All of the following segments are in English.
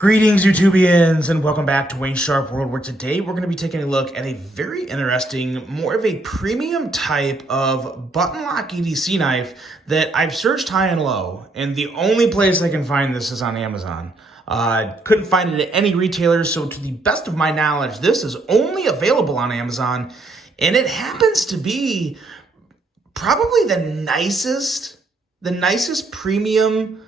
Greetings, YouTubians, and welcome back to Wayne's Sharp World, where today we're going to be taking a look at a very interesting, more of a premium type of button lock EDC knife that I've searched high and low, and the only place I can find this is on Amazon. Couldn't find it at any retailers, so to the best of my knowledge, this is only available on Amazon, and it happens to be probably the nicest premium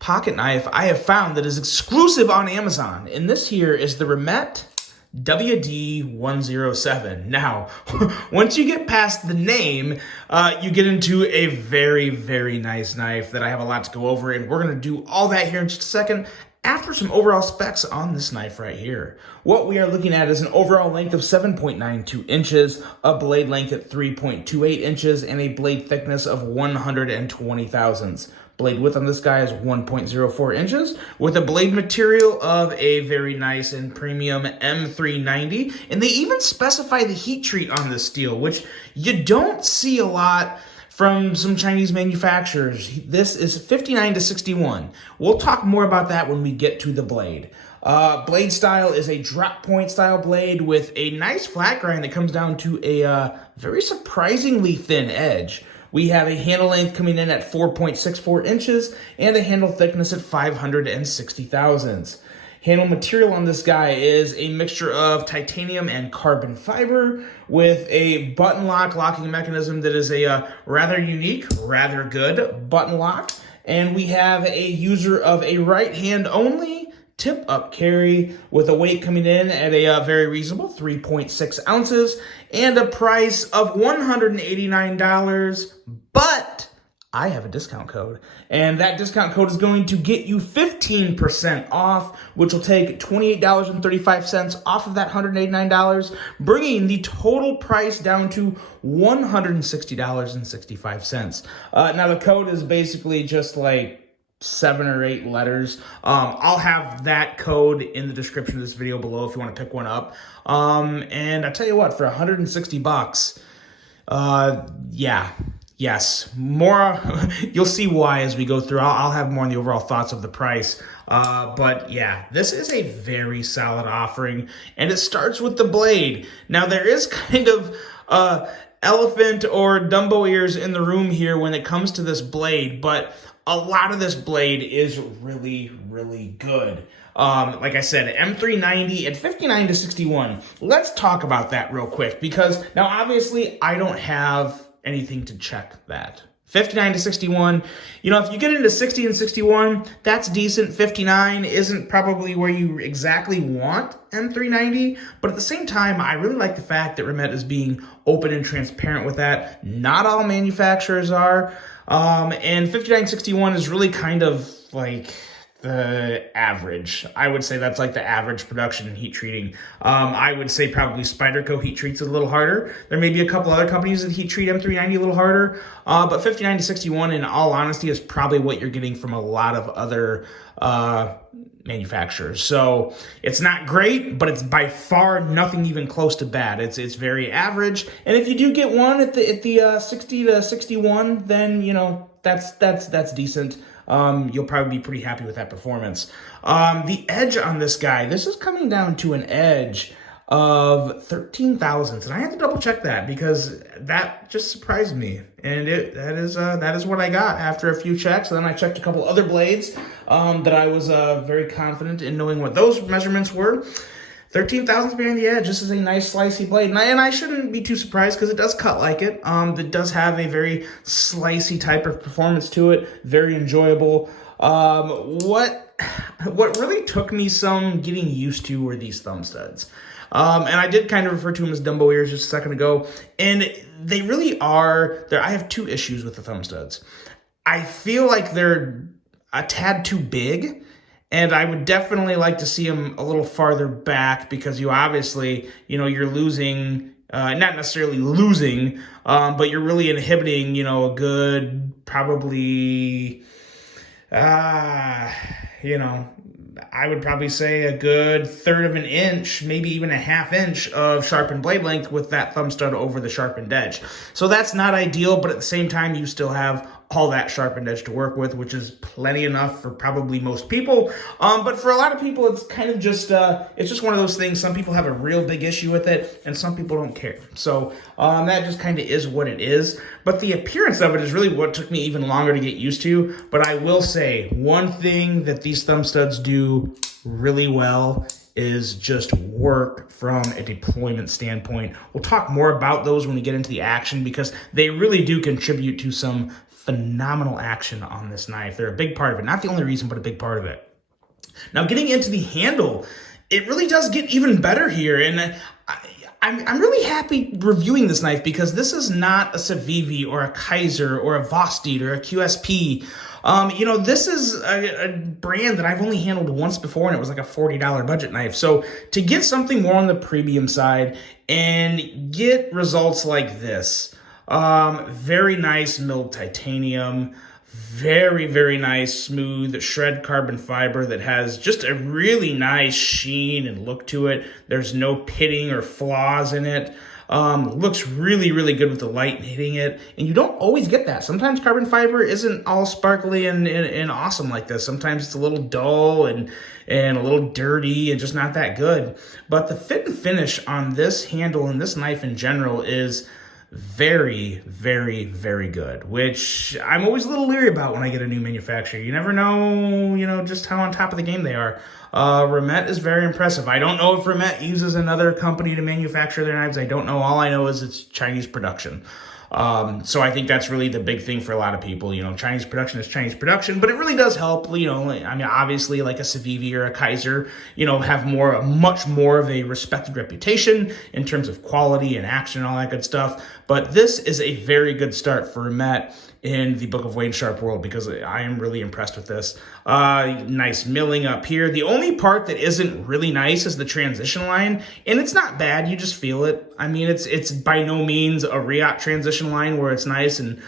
pocket knife I have found that is exclusive on Amazon. And this here is the Remet WD-107. Now, once you get past the name, you get into a very, very nice knife that I have a lot to go over, and we're going to do all that here in just a second after some overall specs on this knife right here. What we are looking at is an overall length of 7.92 inches, a blade length at 3.28 inches, and a blade thickness of 120 thousandths. Blade width on this guy is 1.04 inches with a blade material of a very nice and premium M390. And they even specify the heat treat on this steel, which you don't see a lot from some Chinese manufacturers. This is 59 to 61. We'll talk more about that when we get to the blade. Blade style is a drop point style blade with a nice flat grind that comes down to a very surprisingly thin edge. We have a handle length coming in at 4.64 inches and a handle thickness at 560 thousandths. Handle material on this guy is a mixture of titanium and carbon fiber with a button lock locking mechanism that is a rather unique, rather good button lock. And we have a user of a right hand only tip up carry with a weight coming in at a very reasonable 3.6 ounces and a price of $189, but I have a discount code, and that discount code is going to get you 15% off, which will take $28.35 off of that $189, bringing the total price down to $160.65. Now the code is basically just like 7 or 8 letters. I'll have that code in the description of this video below if you want to pick one up. And I tell you what, for $160, yes, more. You'll see why as we go through. I'll have more on the overall thoughts of the price. But yeah, this is a very solid offering, and it starts with the blade. Now there is kind of elephant or Dumbo ears in the room here when it comes to this blade, but a lot of this blade is really, really good. Like I said, M390 at 59 to 61. Let's talk about that real quick, because now obviously I don't have anything to check that. 59 to 61, you know, if you get into 60 and 61, that's decent. 59 isn't probably where you exactly want M390, but at the same time, I really like the fact that Remet is being open and transparent with that. Not all manufacturers are. And 5961 is really kind of like the average. I would say that's like the average production in heat treating. I would say probably Spyderco heat treats it a little harder. There may be a couple other companies that heat treat M390 a little harder, but 59 to 61, in all honesty, is probably what you're getting from a lot of other manufacturers. So it's not great, but it's by far nothing even close to bad. It's very average. And if you do get one at the 60 to 61, then you know that's decent. You'll probably be pretty happy with that performance. The edge on this guy, this is coming down to an edge of 13 thousandths, and I had to double check that because that just surprised me, and that is what I got after a few checks. And then I checked a couple other blades that I was very confident in knowing what those measurements were. 13 thousandths behind the edge. This is a nice slicey blade, and I shouldn't be too surprised because it does cut like it. It does have a very slicey type of performance to it, very enjoyable. What really took me some getting used to were these thumb studs. And I did kind of refer to them as Dumbo ears just a second ago, and they really are. I have 2 issues with the thumb studs. I feel like they're a tad too big, and I would definitely like to see them a little farther back because you obviously, you know, you're losing, not necessarily losing, but you're really inhibiting, you know, a good probably, you know, I would probably say a good 1/3 of an inch, maybe even a 1/2 inch of sharpened blade length with that thumb stud over the sharpened edge. So that's not ideal, but at the same time, you still have all that sharpened edge to work with, which is plenty enough for probably most people. But for a lot of people, it's kind of just, it's just one of those things. Some people have a real big issue with it, and some people don't care. So that just kind of is what it is. But the appearance of it is really what took me even longer to get used to. But I will say, one thing that these thumb studs do really well is just work from a deployment standpoint. We'll talk more about those when we get into the action, because they really do contribute to some phenomenal action on this knife. They're a big part of it. Not the only reason, but a big part of it. Now, getting into the handle, it really does get even better here. And I'm really happy reviewing this knife, because this is not a Civivi or a Kaiser or a Vosteed or a QSP. This is a brand that I've only handled once before, and it was like a $40 budget knife. So to get something more on the premium side and get results like this, very nice milled titanium, very, very nice smooth shred carbon fiber that has just a really nice sheen and look to it. There's no pitting or flaws in it. Looks really, really good with the light hitting it. And you don't always get that. Sometimes carbon fiber isn't all sparkly and awesome like this. Sometimes it's a little dull and a little dirty and just not that good. But the fit and finish on this handle and this knife in general is very, very, very good, which I'm always a little leery about when I get a new manufacturer. You never know, just how on top of the game they are. Remet is very impressive. I don't know if Remet uses another company to manufacture their knives. I don't know. All I know is it's Chinese production. So I think that's really the big thing for a lot of people. Chinese production is Chinese production, but it really does help. Obviously, like a Civivi or a Kaiser, have much more of a respected reputation in terms of quality and action and all that good stuff. But this is a very good start for Remet in the Book of Wayne Sharp world, because I am really impressed with this. Nice milling up here. The only part that isn't really nice is the transition line, and it's not bad. You just feel it. I mean, it's by no means a Riot transition line where it's nice and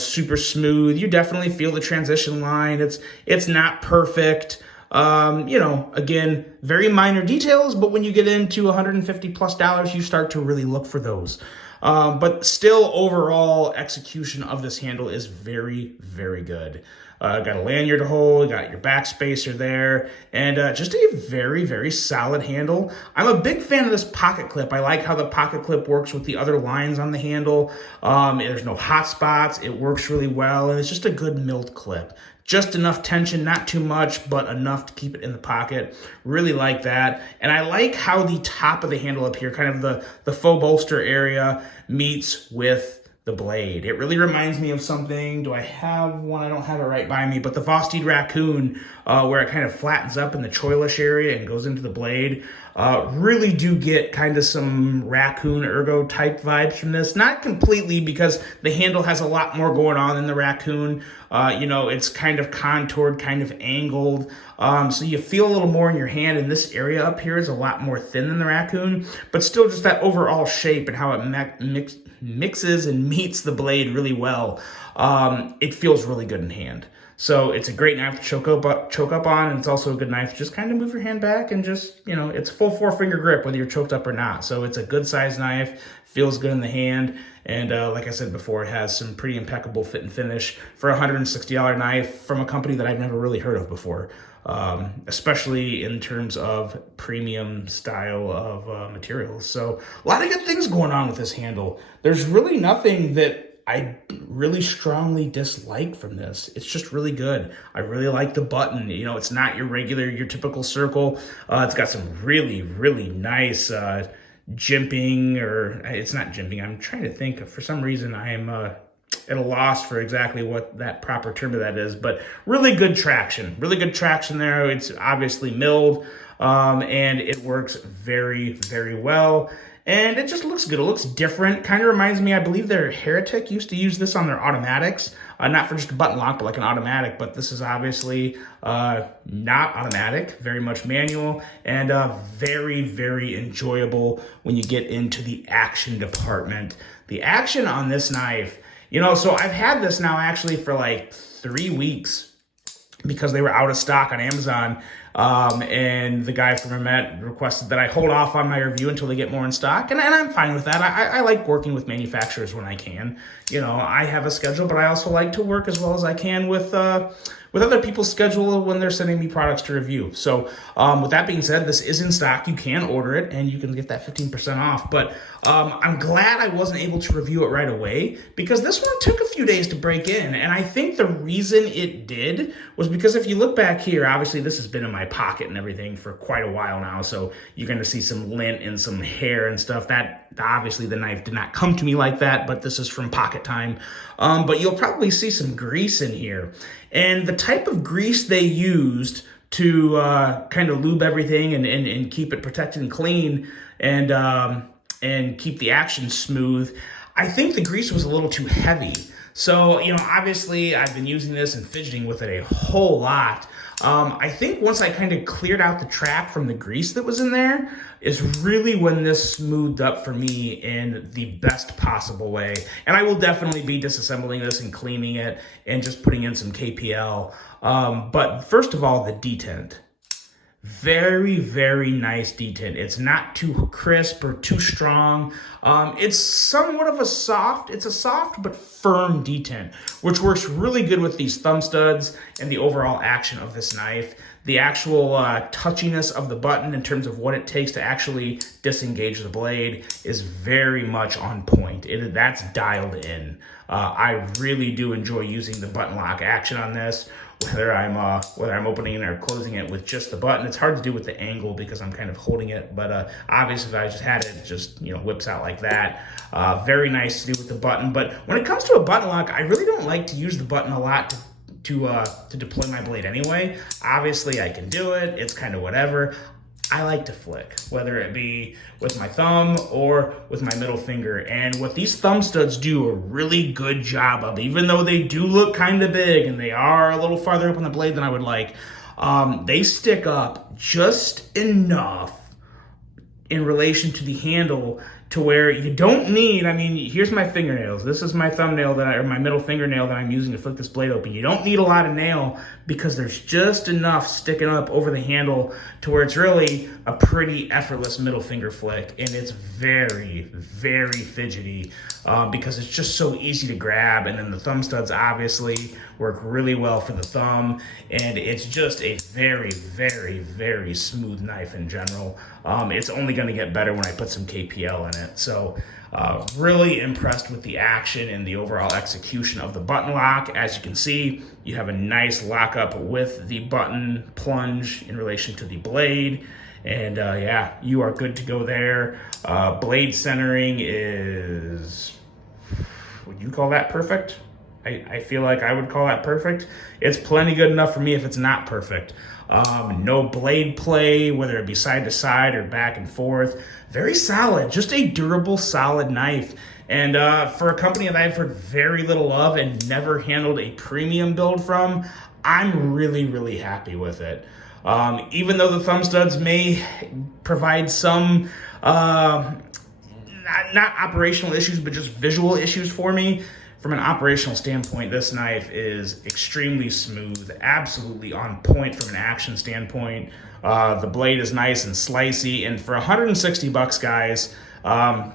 super smooth. You definitely feel the transition line. It's not perfect. Again, very minor details, but when you get into $150+ you start to really look for those. But still, overall execution of this handle is very, very good. Got a lanyard hole, got your back spacer there, and just a very, very solid handle. I'm a big fan of this pocket clip. I like how the pocket clip works with the other lines on the handle. There's no hot spots. It works really well, and it's just a good milled clip. Just enough tension, not too much, but enough to keep it in the pocket. Really like that. And I like how the top of the handle up here, kind of the faux bolster area, meets with the blade. It really reminds me of something. Do I have one? I don't have it right by me, but the Vosteed Raccoon, where it kind of flattens up in the choilish area and goes into the blade. Really do get kind of some Raccoon Ergo type vibes from this. Not completely, because the handle has a lot more going on than the Raccoon. It's kind of contoured, kind of angled. So you feel a little more in your hand, and this area up here is a lot more thin than the Raccoon, but still just that overall shape and how it mixes and meets the blade really well. It feels really good in hand. So it's a great knife to choke up on, and it's also a good knife to just kind of move your hand back and just, it's full 4-finger grip whether you're choked up or not. So it's a good size knife, feels good in the hand, and like I said before, it has some pretty impeccable fit and finish for a $160 knife from a company that I've never really heard of before, especially in terms of premium style of materials. So a lot of good things going on with this handle. There's really nothing that I really strongly dislike from this. It's just really good. I really like the button. It's not your typical circle. It's got some really, really nice jimping, or it's not jimping. I'm trying to think. For some reason, I am at a loss for exactly what that proper term of that is, but really good traction. Really good traction there. It's obviously milled, and it works very, very well. And it just looks good. It looks different. Kind of reminds me, I believe their Heretic used to use this on their automatics. Not for just a button lock, but like an automatic. But this is obviously not automatic, very much manual, and very, very enjoyable when you get into the action department. The action on this knife, so I've had this now actually for like 3 weeks, because they were out of stock on Amazon. And the guy from Met requested that I hold off on my review until they get more in stock, and I'm fine with that. I like working with manufacturers when I can. You know, I have a schedule, but I also like to work as well as I can with other people's schedule when they're sending me products to review. So with that being said, this is in stock. You can order it and you can get that 15% off. But I'm glad I wasn't able to review it right away because this one took a few days to break in. And I think the reason it did was because if you look back here, obviously this has been in my pocket and everything for quite a while now. So you're going to see some lint and some hair and stuff. That obviously the knife did not come to me like that, but this is from pocket time. But you'll probably see some grease in here. And the type of grease they used to kind of lube everything and keep it protected and clean and keep the action smooth, I think the grease was a little too heavy. So, you know, obviously I've been using this and fidgeting with it a whole lot. I think once I kind of cleared out the trap from the grease that was in there is really when this smoothed up for me in the best possible way. And I will definitely be disassembling this and cleaning it and just putting in some KPL. But first of all, the detent. Very, very nice detent. It's not too crisp or too strong. It's somewhat of a soft but firm detent, which works really good with these thumb studs and the overall action of this knife. The actual touchiness of the button in terms of what it takes to actually disengage the blade is very much on point. That's dialed in. I really do enjoy using the button lock action on this. Whether I'm opening it or closing it with just the button. It's hard to do with the angle because I'm kind of holding it, but obviously if I just had it just, you know, whips out like that. Very nice to do with the button, but when it comes to a button lock, I really don't like to use the button a lot to deploy my blade anyway. Obviously I can do it, it's kind of whatever. I like to flick, whether it be with my thumb or with my middle finger. And what these thumb studs do a really good job of, even though they do look kind of big and they are a little farther up on the blade than I would like, they stick up just enough in relation to the handle to where you don't need, I mean, here's my fingernails. This is my thumbnail or my middle fingernail that I'm using to flick this blade open. You don't need a lot of nail because there's just enough sticking up over the handle to where it's really a pretty effortless middle finger flick. And it's very, very fidgety because it's just so easy to grab. And then the thumb studs obviously work really well for the thumb. And it's just a very, very, very smooth knife in general. It's only going to get better when I put some KPL in it. So really impressed with the action and the overall execution of the button lock. As you can see, you have a nice lockup with the button plunge in relation to the blade. And yeah, you are good to go there. Blade centering is, would you call that perfect? I feel like I would call that perfect. It's plenty good enough for me if it's not perfect. No blade play, whether it be side to side or back and forth. Very solid, just a durable, solid knife. And for a company that I've heard very little of and never handled a premium build from, I'm really, really happy with it. Even though the thumb studs may provide some, not operational issues, but just visual issues for me, from an operational standpoint, this knife is extremely smooth, absolutely on point from an action standpoint. The blade is nice and slicey, and for $160, guys,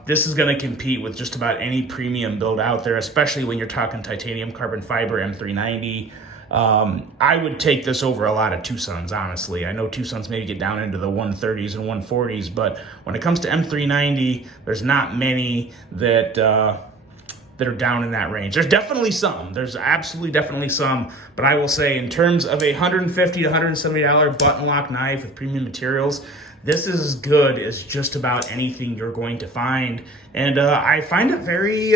this is going to compete with just about any premium build out there, especially when you're talking titanium carbon fiber M390. I would take this over a lot of Tucson's, honestly. I know Tucson's maybe get down into the 130s and 140s, but when it comes to M390, there's not many that are down in that range. There's definitely some. There's absolutely definitely some, but I will say in terms of a $150 to $170 button lock knife with premium materials, this is as good as just about anything you're going to find. And I find it very,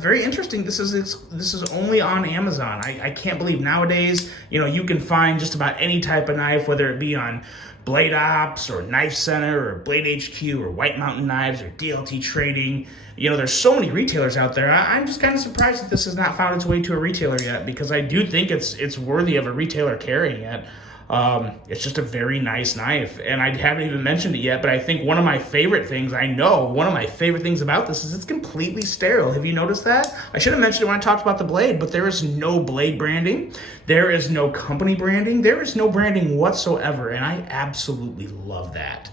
very interesting. This is only on Amazon. I can't believe nowadays, you know, you can find just about any type of knife, whether it be on Blade Ops or Knife Center or Blade HQ or White Mountain Knives or DLT Trading. You know, there's so many retailers out there. I'm just kind of surprised that this has not found its way to a retailer yet, because I do think it's worthy of a retailer carrying it. It's just a very nice knife, and I haven't even mentioned it yet, but I think one of my favorite things about this is it's completely sterile. Have you noticed that? I should have mentioned it when I talked about the blade, but there is no blade branding. There is no company branding. There is no branding whatsoever, and I absolutely love that.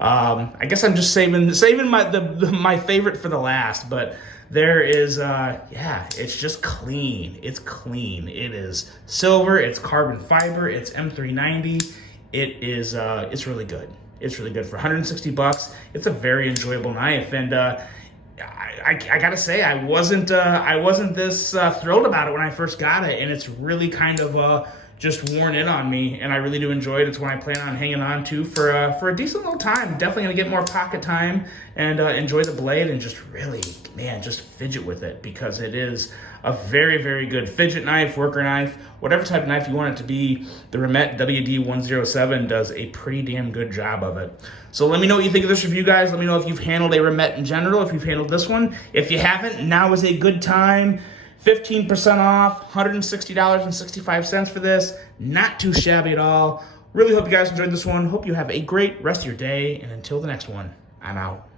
I guess I'm just saving my favorite for the last, but there is, yeah, it's just clean. It's clean. It is silver, it's carbon fiber, it's M390. It is, it's really good. It's really good for 160 bucks. It's a very enjoyable knife, and I gotta say, I wasn't this thrilled about it when I first got it, and it's really kind of just worn in on me, and I really do enjoy it. It's one I plan on hanging on to for a decent little time. Definitely gonna get more pocket time and enjoy the blade and just really, man, just fidget with it, because it is a very, very good fidget knife, worker knife, whatever type of knife you want it to be. The Remet WD-107 does a pretty damn good job of it. So let me know what you think of this review, guys. Let me know if you've handled a Remet in general, if you've handled this one. If you haven't, now is a good time. 15% off, $160.65 for this. Not too shabby at all. Really hope you guys enjoyed this one. Hope you have a great rest of your day. And until the next one, I'm out.